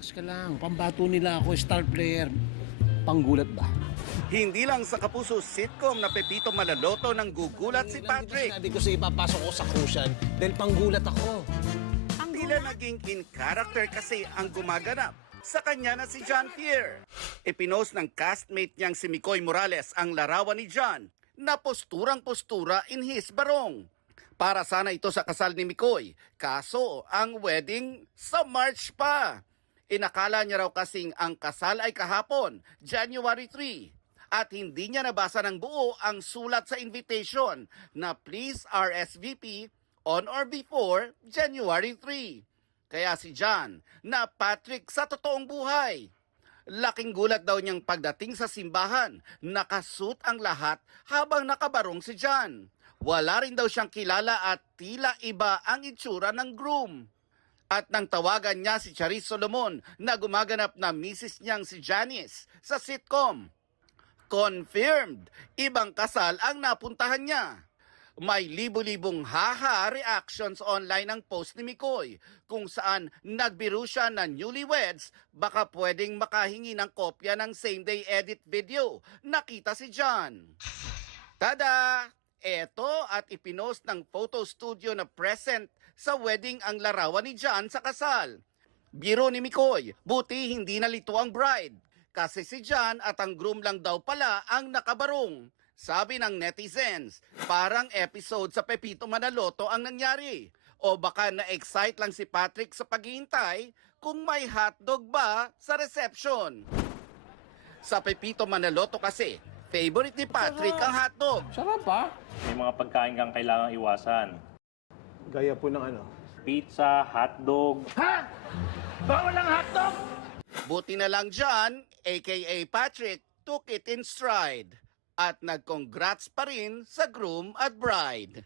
Relax ka lang. Pambato nila ako, star player. Panggulat ba? Hindi lang sa Kapuso sitcom na Pepito Manaloto nang gugulat si Patrick. Sinabi ko sa ipapasok ko sa crucian dahil panggulat ako. Tila naging in character kasi ang gumaganap sa kanya na si John Pierre. Ipinost ng castmate niyang si Mikoy Morales ang larawan ni John na posturang-postura in his barong. Para sana ito sa kasal ni Mikoy, kaso ang wedding sa March pa. Inakala niya raw kasing ang kasal ay kahapon, January 3. At hindi niya nabasa ng buo ang sulat sa invitation na please RSVP on or before January 3. Kaya si John na Patrick sa totoong buhay. Laking gulat daw niyang pagdating sa simbahan, nakasuit ang lahat habang nakabarong si John. Wala rin daw siyang kilala at tila iba ang itsura ng groom. At nang tawagan niya si Charis Solomon na gumaganap na misis niyang si Janice sa sitcom. Confirmed, ibang kasal ang napuntahan niya. May libo-libong haha reactions online ang post ni Mikoy kung saan nagbiro siya na newlyweds baka pwedeng makahingi ng kopya ng same-day edit video. Nakita si John. Tada! Eto at ipinost ng photo studio na present sa wedding ang larawan ni John sa kasal. Biro ni Mikoy, buti hindi nalito ang bride. Kasi si John at ang groom lang daw pala ang nakabarong. Sabi ng netizens, parang episode sa Pepito Manaloto ang nangyari. O baka na-excite lang si Patrick sa paghihintay kung may hotdog ba sa reception. Sa Pepito Manaloto kasi, favorite ni Patrick ang hotdog. Sarap ha? May mga pagkain kang kailangang iwasan. Gaya po ng ano? Pizza, hotdog. Buti na lang John, aka Patrick, took it in stride. At nag-congrats pa rin sa groom at bride.